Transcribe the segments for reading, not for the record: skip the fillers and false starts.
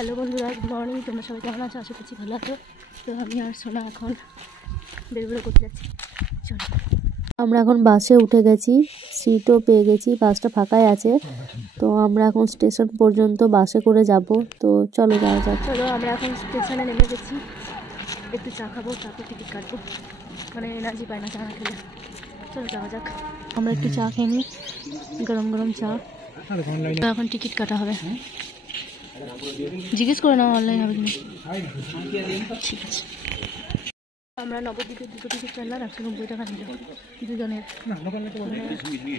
Hello বন্ধুরা, good morning. তোমরা সবাই কেমন আছো? আশা করছি ভালো আছো। তো আমি আর সোনা এখন বেরোবেরো করতে যাচ্ছি। চলো, আমরা এখন বাসে উঠে গেছি, সিটও পেয়ে গেছি, বাসটা ফাঁকাই আছে। তো আমরা এখন স্টেশন পর্যন্ত বাসে করে যাব। তো চলো যাওয়া যাক। চলো, আমরা এখন স্টেশনে নেমে গেছি। একটু চা খাবো, তারপর টিকিট কাটবো, মানে এনার্জি পাই না চা না খেলে। চলো যাওয়া যাক। আমরা একটু চা খেয়ে নিই, গরম গরম চা। এখন টিকিট কাটা হবে, জিজ্ঞেস করে নাও অনলাইন হবে কিনা। ঠিক আছে। আমরা নবদ্বীপের দুটো টিকিট কাটলাম, 190 টাকা নিল দুজনের,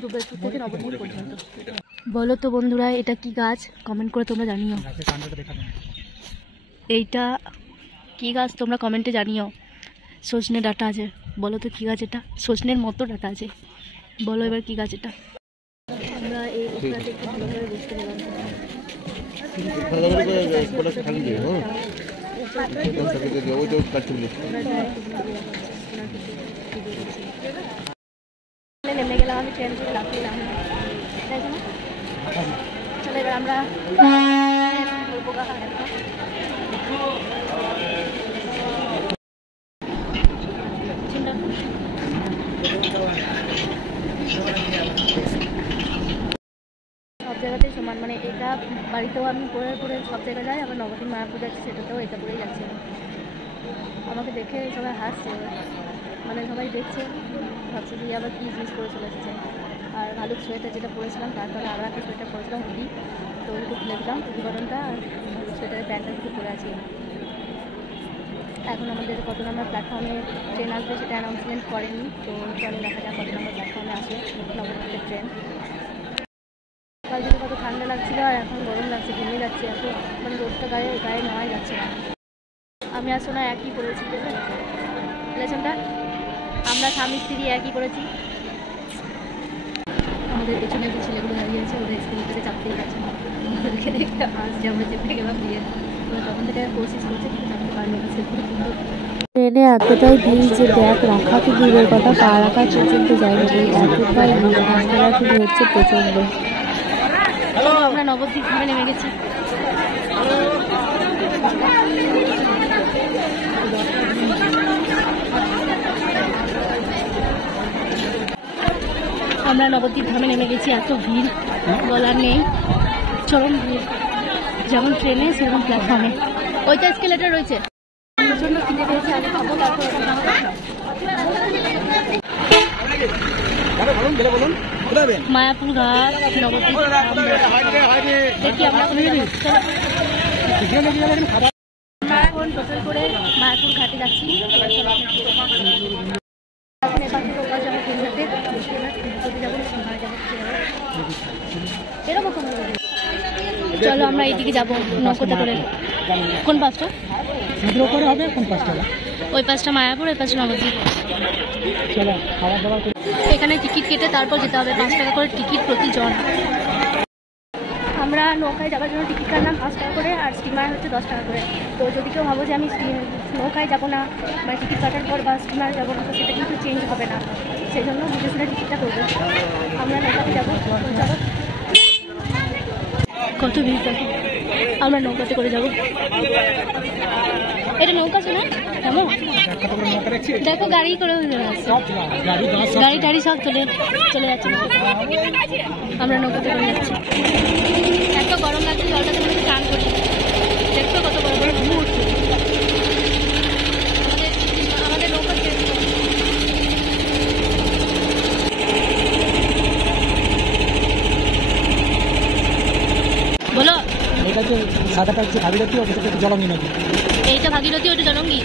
দুবেরপুর থেকে নবদ্বীপ পর্যন্ত। বলো তো বন্ধুরা, এটা কি গাছ? কমেন্ট করে তোমরা জানিও। এইটা কি গাছ তোমরা কমেন্টে জানিও। সজনে ডাটা আছে, বলো তো কি গাছ এটা? সজনের মতো ডাটা আছে, বলো এবার কি গাছ এটা? আমরা এই গাছে একটু ভালোভাবে বসতে গেলাম। নেমে গেলাম, আমি ট্রেন করে লাফিলাম। চলো এবার আমরা সব জায়গাতেই সমান, মানে এটা বাড়িতেও আমি পরে পরে সব জায়গায় যাই, আবার নবদ্বীপ মায়াপুর যাচ্ছি সেটাতেও এটা পরেই যাচ্ছে। আমাকে দেখে সবাই হাসছে, মানে সবাই দেখছে, ভাবছে যে আবার কী জিনিস করে চলে এসেছে। আর ভালুক সোয়েটার যেটা পরেছিলাম তার তলে আবার একটা সোয়েটার পরেছিলাম, হুডি। তো ওইটুকু খুলে দিলাম হুডি গরমটা, আর সোয়েটারের প্যান্টটা একটু পরে আছি। এখন আমাদের কত নম্বর প্ল্যাটফর্মে ট্রেন আসবে সেটা অ্যানাউন্সমেন্ট করেনি। তো চলে দেখা যাক কত নম্বর প্ল্যাটফর্মে আসে নবদ্বীপের ট্রেন। কাল থেকে কত ঠান্ডা লাগছিল, আর এখন গরম লাগছে, ঘেমে যাচ্ছে এত, মানে রোদটা গায়ে গায়ে নেওয়াই যাচ্ছে না। আমি আর সোনা একই পড়েছি, ঠিক আছে রিলেশনটা, আমরা স্বামী স্ত্রী একই করেছি। আমাদের পেছনে যে ছেলেগুলো দাঁড়িয়ে আছে, ওরা স্কুল থেকে চাপতেই পারছে না, ওদেরকে দেখতে আসছে, আমরা চেপে গেলাম দিয়ে। ওরা তখন থেকে কোশিশ করছে কিন্তু চাপতে পারলো না। সেগুলো কিন্তু ট্রেনে এতটাই ভিড় যে ব্যাগ রাখা তো দূরের কথা, পা রাখা পর্যন্ত জায়গা নেই, এতটাই ভিড়, ঠান্ডাটা হচ্ছে প্রচণ্ড। আমরা নবদ্বীপ ধামে নেমে গেছি। আমরা নবদ্বীপ ধামে নেমে গেছি, এত ভিড় বলার নেই, চরম ভিড়, যেমন ট্রেনে সেরকম প্ল্যাটফর্মে। ওইটা এসকেলেটার রয়েছে, প্রচণ্ড কিনে পেয়েছে। আগে খাবো, তারপর মায়াপুর ঘাট, নবদ্বীপ দেখি আমরা এখন টোটাল করে মায়াপুর ঘাটে যাচ্ছি। চলো আমরা এইদিকে যাবো নৌকোতে করে। কোন পাঁচটা হবে? কোন পাঁচটা? ওই পাঁচটা মায়াপুর, ওই পাঁচটা নবদ্বীপ। এখানে টিকিট কেটে তারপর যেতে হবে, 5 টাকা করে টিকিট প্রতিজন। আমরা নৌকায় যাওয়ার জন্য টিকিট কাটলাম 5 টাকা করে, আর স্টিমার হচ্ছে 10 টাকা করে। তো যদি কেউ ভাবো যে আমি নৌকায় যাবো না, মানে টিকিট কাটার পর বা স্টিমার যাবো না, তো সেটা কিন্তু চেঞ্জ হবে না, সেই জন্য বুঝে শুনে টিকিটটা করবো। আমরা নৌকাতে যাবো, চলো। কত ভিড় দেখো, আমরা নৌকাতে করে যাবো। এটা নৌকা ছিল কেমন দেখো, গাড়ি করে গাড়ি টাড়ি সব চলে যাচ্ছে। আমরা নৌকাতে করে যাচ্ছি। এত গরম লাগছে, জলটাতে মনে স্নান করছি। দেখছো কত বড় বড় ঘুম উঠছে। আমাদের নৌকা বলো, এইটা ভাগীরথী, ওইটা জলঙ্গি।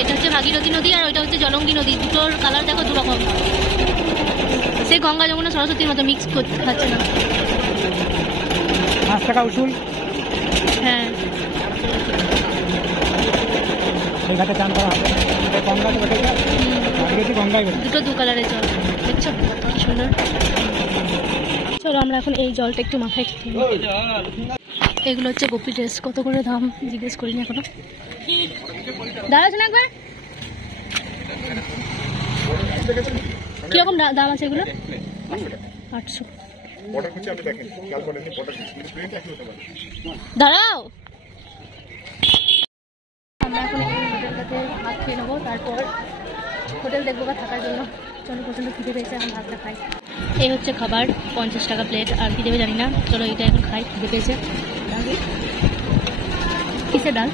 এটা হচ্ছে ভাগীরথী নদী, আর ওইটা হচ্ছে জলঙ্গি নদী। দুটোর কালার দেখো দুরকম, সে গঙ্গা যমুনা সরস্বতীর মতো মিক্স করতে পারছে না। 5 টাকা উসুল। হ্যাঁ, দুটো দু কালারের জল, দেখছো কত সুন্দর। চলো আমরা এখন এই জলটা একটু মাথায় খেতে। এগুলো হচ্ছে গোপী ড্রেস, কত করে দাম জিজ্ঞেস করিনি এখনো। দাঁড়াচ্ছে না একবার, কিরকম দাম আছে এগুলো? 800। দাঁড়াও, খেয়ে নেবো, তারপর হোটেল দেখবো বা থাকার জন্য। চলো, প্রচণ্ড খিদে পেয়েছে, এখন ভাতটা খাই। এই হচ্ছে খাবার, 50 টাকা প্লেট। আর কি দেবে জানি না, চলো এইটা এখন খাই, খিদে পেয়েছে। কিসের ডাল?